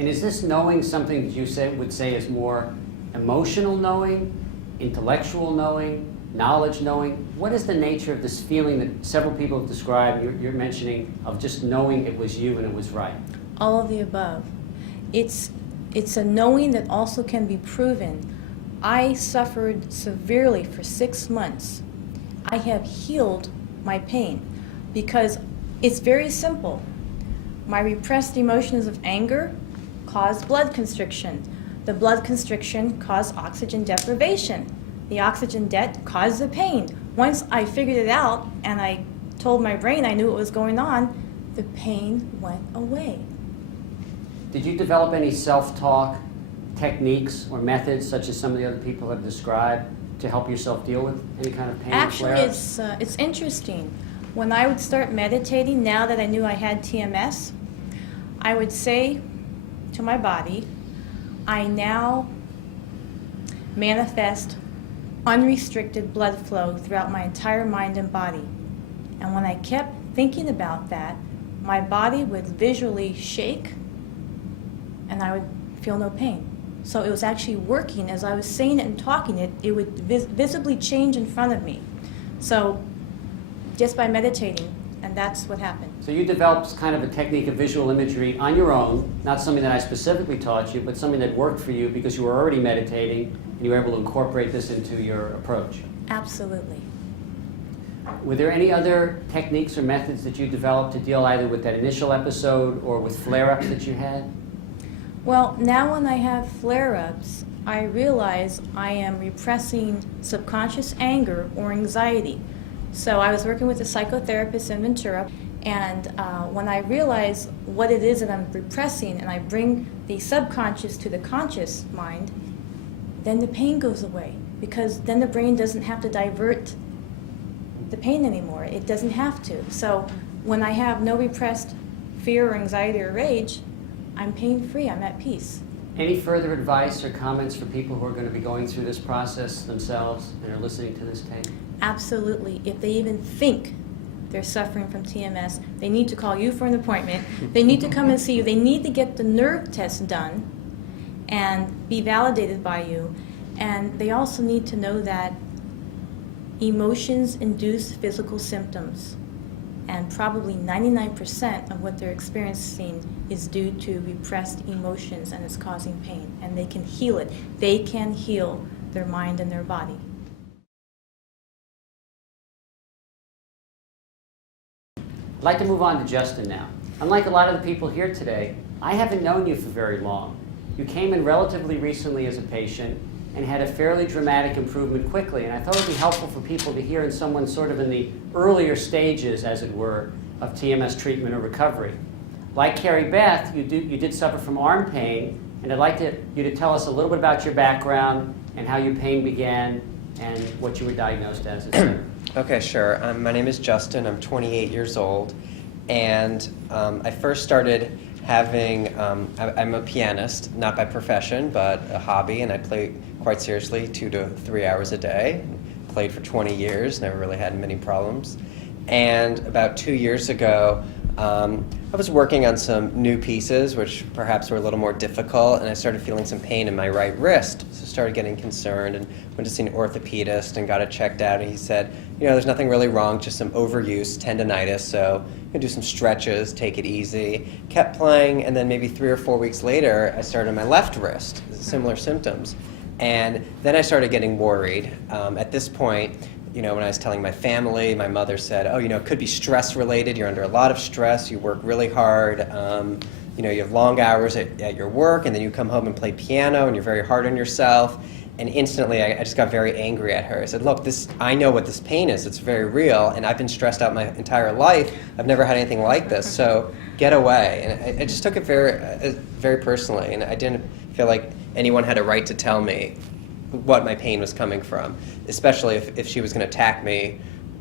And is this knowing something that you would say is more emotional knowing, intellectual knowing, knowledge knowing? What is the nature of this feeling that several people have described, you're mentioning, of just knowing it was you and it was right? All of the above. It's a knowing that also can be proven. I suffered severely for 6 months. I have healed my pain because it's very simple. My repressed emotions of anger caused blood constriction. The blood constriction caused oxygen deprivation. The oxygen debt caused the pain. Once I figured it out and I told my brain I knew what was going on, the pain went away. Did you develop any self-talk techniques or methods, such as some of the other people have described, to help yourself deal with any kind of pain? Actually, it's interesting. When I would start meditating, now that I knew I had TMS, I would say to my body, I now manifest unrestricted blood flow throughout my entire mind and body. And when I kept thinking about that, my body would visually shake and I would feel no pain. So it was actually working. As I was saying it and talking it, it would visibly change in front of me. So just by meditating, and that's what happened. So you developed kind of a technique of visual imagery on your own, not something that I specifically taught you, but something that worked for you because you were already meditating and you were able to incorporate this into your approach. Absolutely. Were there any other techniques or methods that you developed to deal either with that initial episode or with flare-ups that you had? Well, now when I have flare-ups, I realize I am repressing subconscious anger or anxiety. So I was working with a psychotherapist in Ventura, and when I realize what it is that I'm repressing and I bring the subconscious to the conscious mind, then the pain goes away, because then the brain doesn't have to divert the pain anymore. It doesn't have to. So when I have no repressed fear or anxiety or rage, I'm pain-free, I'm at peace. Any further advice or comments for people who are going to be going through this process themselves and are listening to this tape? Absolutely. If they even think they're suffering from TMS, they need to call you for an appointment. They need to come and see you. They need to get the nerve test done and be validated by you. And they also need to know that emotions induce physical symptoms. And probably 99% of what they're experiencing is due to repressed emotions, and it's causing pain. And they can heal it. They can heal their mind and their body. I'd like to move on to Justin now. Unlike a lot of the people here today, I haven't known you for very long. You came in relatively recently as a patient and had a fairly dramatic improvement quickly. And I thought it would be helpful for people to hear in someone sort of in the earlier stages, as it were, of TMS treatment or recovery. Like Carrie Beth, you did suffer from arm pain, and I'd like you to tell us a little bit about your background and how your pain began and what you were diagnosed as, etc. Okay, sure. My name is Justin. I'm 28 years old, and I first started having, I'm a pianist, not by profession, but a hobby, and I play quite seriously 2 to 3 hours a day. Played for 20 years, never really had many problems. And about 2 years ago, I was working on some new pieces, which perhaps were a little more difficult, and I started feeling some pain in my right wrist. So I started getting concerned and went to see an orthopedist and got it checked out, and he said, you know, there's nothing really wrong, just some overuse, tendonitis, so you can do some stretches, take it easy. Kept playing, and then maybe 3 or 4 weeks later, I started on my left wrist, similar symptoms. And then I started getting worried. At this point, you know, when I was telling my family, my mother said, oh, you know, it could be stress related. You're under a lot of stress. You work really hard. You know, you have long hours at your work, and then you come home and play piano, and you're very hard on yourself. And instantly, I just got very angry at her. I said, look, I know what this pain is. It's very real, and I've been stressed out my entire life. I've never had anything like this, so get away. And I just took it very personally, and I didn't feel like anyone had a right to tell me what my pain was coming from, especially if she was going to attack me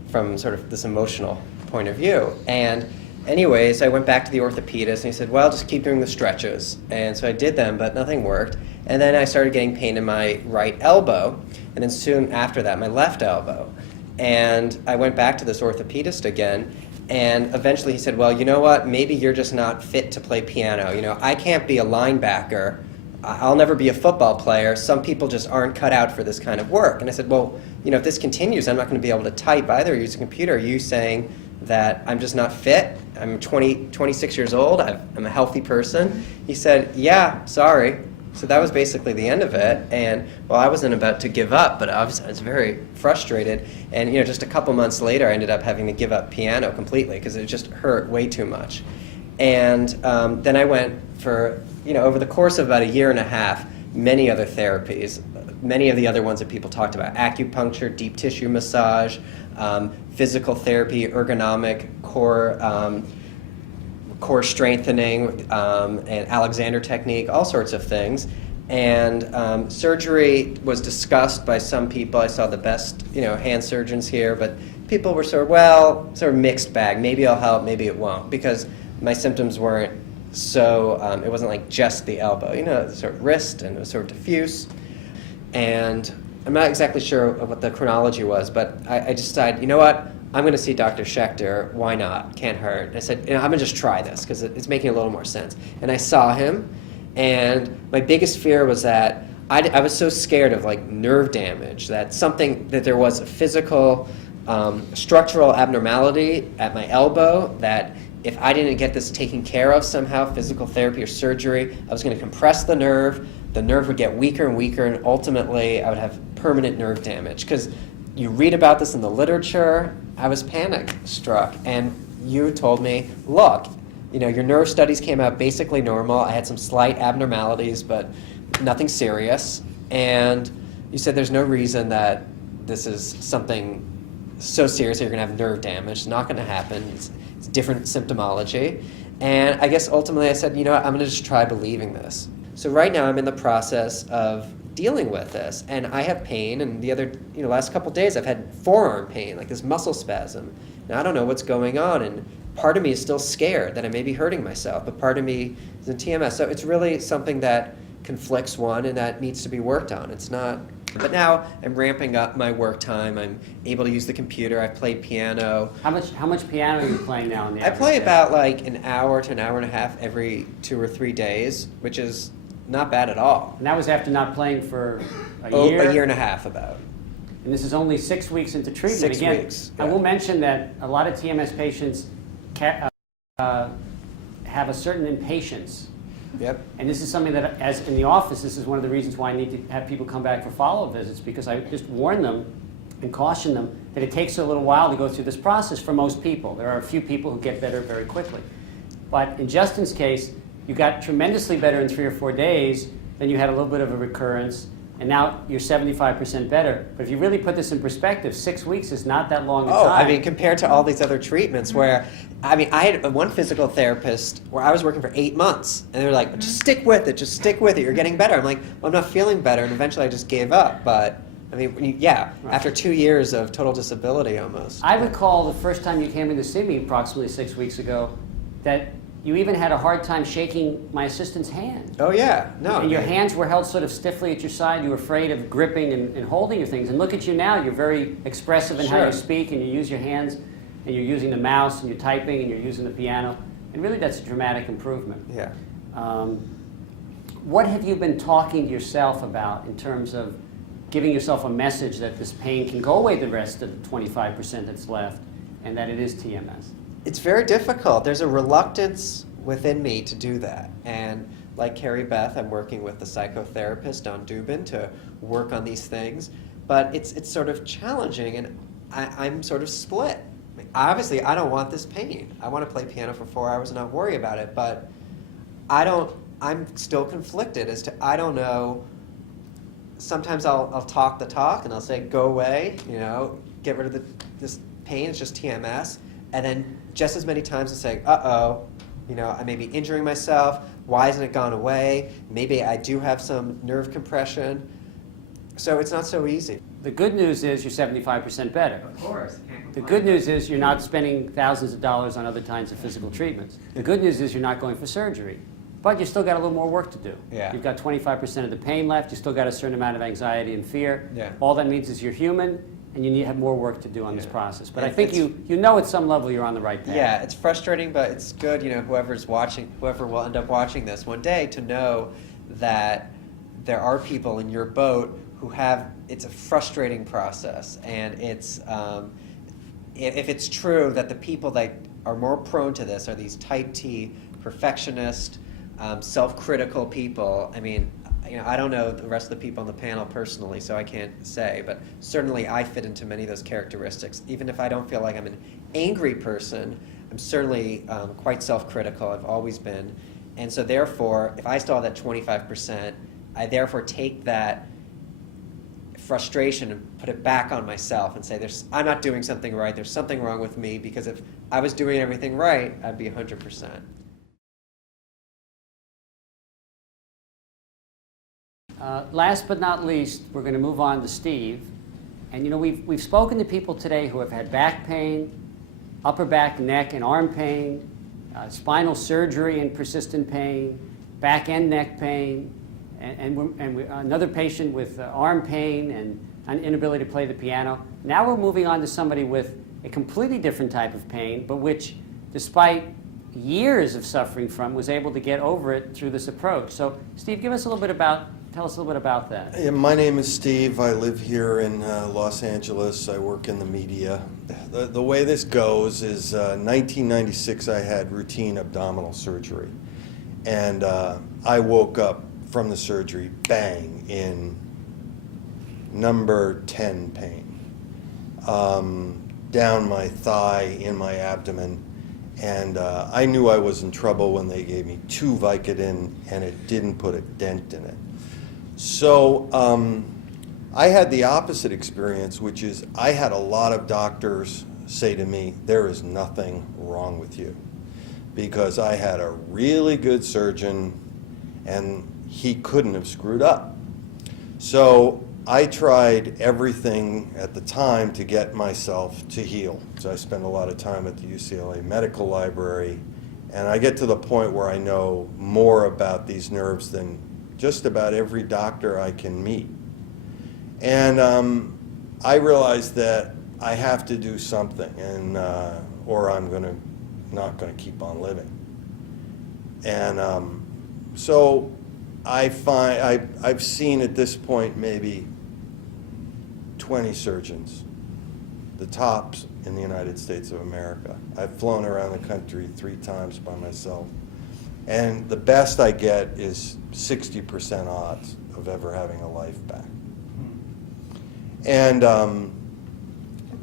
from sort of this emotional point of view. And anyways, I went back to the orthopedist, and he said, well, just keep doing the stretches. And so I did them, but nothing worked. And then I started getting pain in my right elbow, and then soon after that, my left elbow. And I went back to this orthopedist again, And eventually he said, well, you know what, maybe you're just not fit to play piano. You know, I can't be a linebacker. I'll never be a football player. Some people just aren't cut out for this kind of work. And I said, well, you know, if this continues, I'm not going to be able to type either or use a computer. Are you saying that I'm just not fit? I'm 26 years old. I'm a healthy person. He said, yeah, sorry. So that was basically the end of it. And, well, I wasn't about to give up, but obviously I was very frustrated. And, you know, just a couple months later, I ended up having to give up piano completely because it just hurt way too much. And then I went for, you know, over the course of about a year and a half, many other therapies, many of the other ones that people talked about, acupuncture, deep tissue massage, physical therapy, ergonomic core strengthening, and Alexander technique, all sorts of things. And surgery was discussed by some people. I saw the best, you know, hand surgeons here, but people were sort of mixed bag. Maybe it'll help, maybe it won't, because my symptoms weren't so, it wasn't like just the elbow, you know, sort of wrist, and it was sort of diffuse. And I'm not exactly sure what the chronology was, but I just decided, you know what, I'm going to see Dr. Schechter. Why not? Can't hurt. And I said, you know, I'm going to just try this because it's making a little more sense. And I saw him, and my biggest fear was that I was so scared of like nerve damage, that there was a physical structural abnormality at my elbow, that if I didn't get this taken care of somehow, physical therapy or surgery, I was going to compress the nerve would get weaker and weaker, and ultimately I would have permanent nerve damage. Because you read about this in the literature, I was panic struck, and you told me, look, you know, your nerve studies came out basically normal. I had some slight abnormalities, but nothing serious. And you said there's no reason that this is something so serious that you're going to have nerve damage. It's not going to happen. It's different symptomology. And I guess ultimately I said, you know what, I'm going to just try believing this. So right now I'm in the process of dealing with this, and I have pain, and the other, last couple days I've had forearm pain, like this muscle spasm. And I don't know what's going on, and part of me is still scared that I may be hurting myself, but part of me is in TMS. So it's really something that conflicts one and that needs to be worked on. It's not, but now I'm ramping up my work time. I'm able to use the computer. I've played piano. How much piano are you playing now in the I play average day? about like an hour to an hour and a half every 2 or 3 days, which is not bad at all. And that was after not playing for a year? A year and a half about. And this is only 6 weeks into treatment. 6 Again, weeks. I will mention that a lot of TMS patients have a certain impatience. Yep. And this is something that, as in the office, this is one of the reasons why I need to have people come back for follow-up visits, because I just warn them and caution them that it takes a little while to go through this process for most people. There are a few people who get better very quickly. But in Justin's case, you got tremendously better in 3 or 4 days, then you had a little bit of a recurrence, and now you're 75% better. But if you really put this in perspective, 6 weeks is not that long a time. I mean, compared to all these other treatments where, I had one physical therapist where I was working for 8 months, and they were like, just stick with it, you're getting better. I'm like, well, I'm not feeling better, and eventually I just gave up. But, right. After 2 years of total disability almost. I recall the first time you came in to see me approximately 6 weeks ago, that you even had a hard time shaking my assistant's hand. Oh, yeah. No. And your hands were held sort of stiffly at your side. You were afraid of gripping and holding your things. And look at you now. You're very expressive in how you speak, and you use your hands, and you're using the mouse, and you're typing, and you're using the piano. And really, that's a dramatic improvement. Yeah. What have you been talking to yourself about in terms of giving yourself a message that this pain can go away the rest of the 25% that's left, and that it is TMS? It's very difficult. There's a reluctance within me to do that. And like Carrie Beth, I'm working with the psychotherapist Don Dubin to work on these things. But it's sort of challenging, and I'm sort of split. Obviously, I don't want this pain. I want to play piano for 4 hours and not worry about it. But I'm still conflicted as to, I don't know. Sometimes I'll talk the talk and I'll say, go away, get rid of this pain, it's just TMS. And then just as many times I say, uh-oh, I may be injuring myself. Why hasn't it gone away? Maybe I do have some nerve compression. So it's not so easy. The good news is you're 75% better. Of course. The good news is you're not spending thousands of dollars on other kinds of physical treatments. The good news is you're not going for surgery. But you still got a little more work to do. Yeah. You've got 25% of the pain left. You still got a certain amount of anxiety and fear. Yeah. All that means is you're human, and you need to have more work to do on this Yeah. process. But And I think you know at some level you're on the right path. Yeah, it's frustrating, but it's good, whoever will end up watching this one day, to know that there are people in your boat who it's a frustrating process. And it's, if it's true that the people that are more prone to this are these type T, perfectionist, self-critical people. I mean, I don't know the rest of the people on the panel personally, so I can't say, but certainly I fit into many of those characteristics. Even if I don't feel like I'm an angry person, I'm certainly quite self-critical. I've always been. And so therefore, if I still have that 25%, I therefore take that frustration and put it back on myself and say, I'm not doing something right, there's something wrong with me, because if I was doing everything right, I'd be 100%. Last but not least, we're going to move on to Steve. And we've spoken to people today who have had back pain, upper back, neck, and arm pain, spinal surgery and persistent pain, back and neck pain, and another patient with arm pain and an inability to play the piano. Now we're moving on to somebody with a completely different type of pain, but which, despite years of suffering from, was able to get over it through this approach. So, Steve, tell us a little bit about that. Yeah, my name is Steve. I live here in Los Angeles. I work in the media. The way this goes is 1996 I had routine abdominal surgery. And I woke up from the surgery, bang, in number 10 pain. Down my thigh, in my abdomen. And I knew I was in trouble when they gave me 2 Vicodin, and it didn't put a dent in it. So I had the opposite experience, which is I had a lot of doctors say to me, there is nothing wrong with you, because I had a really good surgeon and he couldn't have screwed up. So I tried everything at the time to get myself to heal. So I spent a lot of time at the UCLA Medical Library, and I get to the point where I know more about these nerves than just about every doctor I can meet. And I realized that I have to do something, and or I'm not gonna keep on living. And so I've seen at this point maybe 20 surgeons, the tops in the United States of America. I've flown around the country 3 times by myself. And the best I get is 60% odds of ever having a life back. And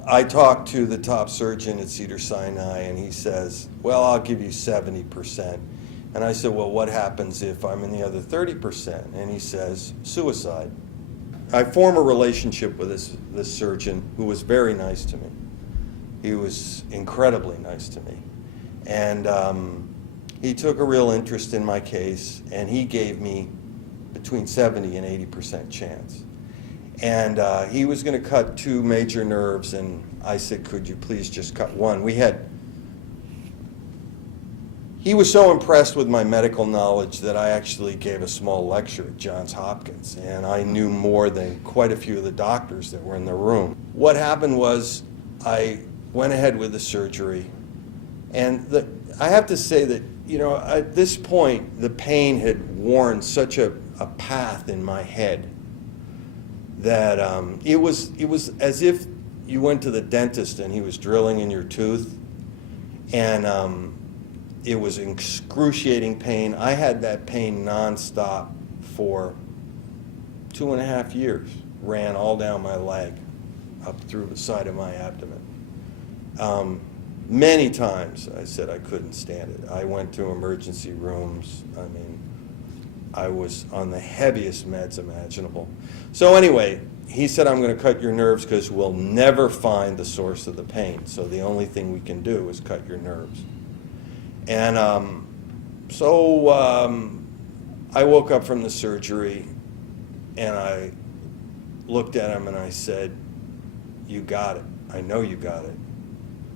I talked to the top surgeon at Cedars-Sinai, and he says, well, I'll give you 70%. And I said, well, what happens if I'm in the other 30%? And he says, suicide. I form a relationship with this surgeon who was very nice to me. He was incredibly nice to me. And he took a real interest in my case, and he gave me between 70 and 80% chance. And he was going to cut 2 major nerves, and I said, could you please just cut 1? He was so impressed with my medical knowledge that I actually gave a small lecture at Johns Hopkins, and I knew more than quite a few of the doctors that were in the room. What happened was I went ahead with the surgery, and I have to say that, at this point, the pain had worn such a path in my head that it was as if you went to the dentist and he was drilling in your tooth, and it was excruciating pain. I had that pain nonstop for 2.5 years, ran all down my leg, up through the side of my abdomen. Many times I said I couldn't stand it. I went to emergency rooms. I mean, I was on the heaviest meds imaginable. So anyway, he said, I'm going to cut your nerves because we'll never find the source of the pain. So the only thing we can do is cut your nerves. And so I woke up from the surgery, and I looked at him and I said, you got it. I know you got it.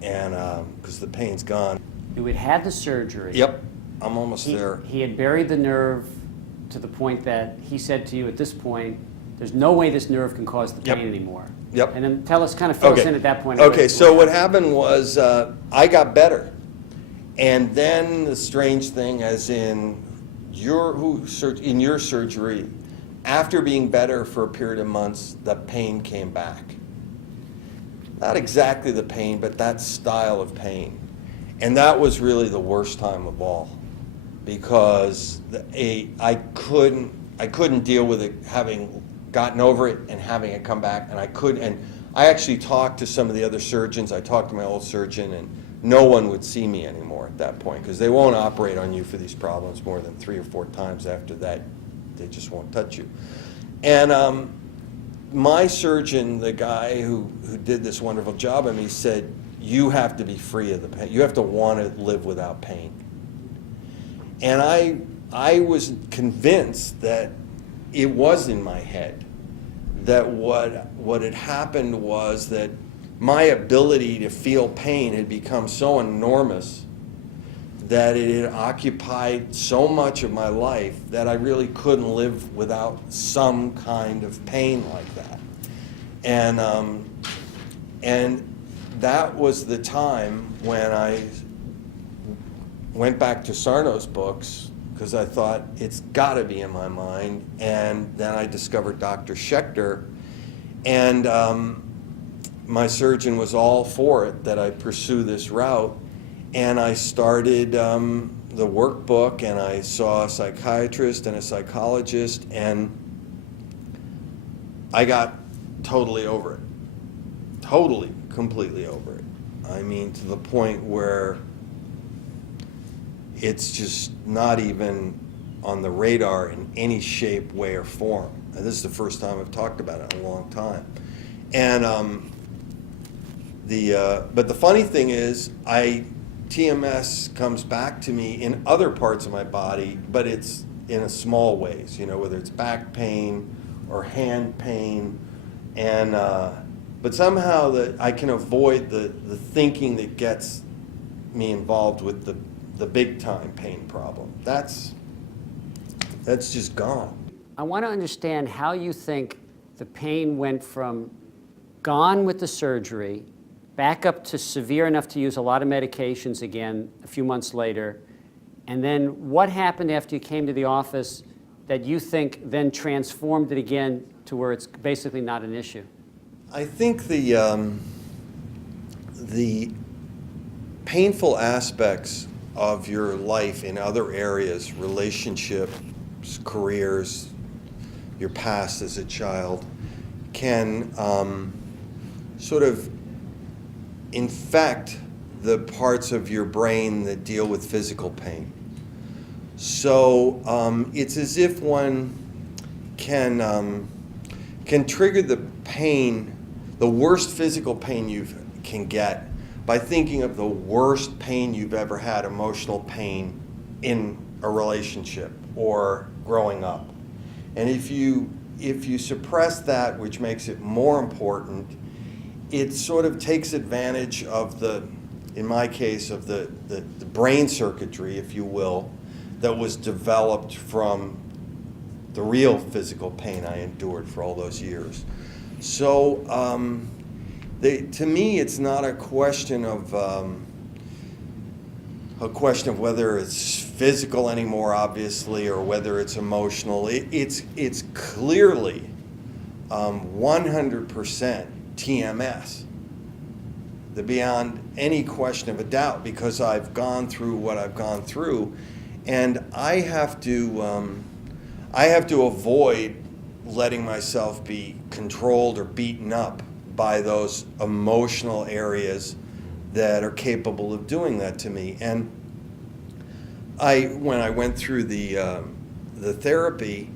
And because the pain's gone. You had had the surgery. Yep, I'm almost there. He had buried the nerve to the point that he said to you at this point, there's no way this nerve can cause the pain Yep. anymore. Yep. And then tell us, kind of fill us in at that point. Okay, so what happened was I got better. And then the strange thing, as in in your surgery, after being better for a period of months, the pain came back. Not exactly the pain, but that style of pain. And that was really the worst time of all, because I couldn't deal with it, having gotten over it and having it come back, and I couldn't. And I actually talked to some of the other surgeons. I talked to my old surgeon, and no one would see me anymore at that point, because they won't operate on you for these problems more than 3 or 4 times. After that, they just won't touch you. And my surgeon, the guy who did this wonderful job on me, said, you have to be free of the pain. You have to want to live without pain. And I was convinced that it was in my head, that what had happened was that my ability to feel pain had become so enormous that it had occupied so much of my life that I really couldn't live without some kind of pain like that. And that was the time when I went back to Sarno's books, because I thought it's got to be in my mind. And then I discovered Dr. Schechter, and my surgeon was all for it, that I pursue this route. And I started the workbook, and I saw a psychiatrist and a psychologist, and I got totally over it. Totally, completely over it. I mean, to the point where it's just not even on the radar in any shape, way, or form. And this is the first time I've talked about it in a long time. And but the funny thing is, TMS comes back to me in other parts of my body, but it's in a small ways, whether it's back pain or hand pain, and but somehow that I can avoid the thinking that gets me involved with the big time pain problem. That's just gone. I want to understand how you think the pain went from gone with the surgery, back up to severe enough to use a lot of medications again a few months later, and then what happened after you came to the office that you think then transformed it again to where it's basically not an issue? I think the painful aspects of your life in other areas, relationships, careers, your past as a child, can sort of infect the parts of your brain that deal with physical pain. So it's as if one can trigger the pain, the worst physical pain you can get, by thinking of the worst pain you've ever had, emotional pain, in a relationship or growing up. And if you suppress that, which makes it more important, it sort of takes advantage of in my case, of the brain circuitry, if you will, that was developed from the real physical pain I endured for all those years. So to me, it's not a question of whether it's physical anymore, obviously, or whether it's emotional. It's clearly 100% TMS, beyond any question of a doubt, because I've gone through what I've gone through, and I have to avoid letting myself be controlled or beaten up by those emotional areas that are capable of doing that to me. And when I went through the therapy,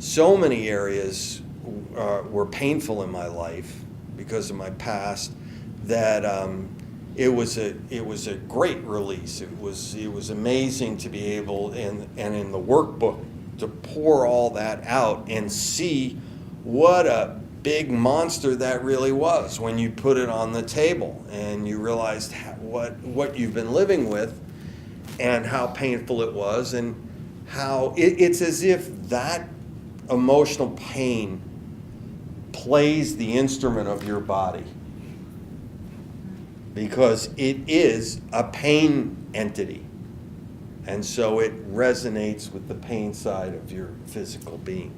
so many areas were painful in my life because of my past, that it was a great release. It was amazing to be able, and in the workbook, to pour all that out and see what a big monster that really was when you put it on the table and you realized what you've been living with and how painful it was, and how it's as if that emotional pain plays the instrument of your body, because it is a pain entity. And so it resonates with the pain side of your physical being.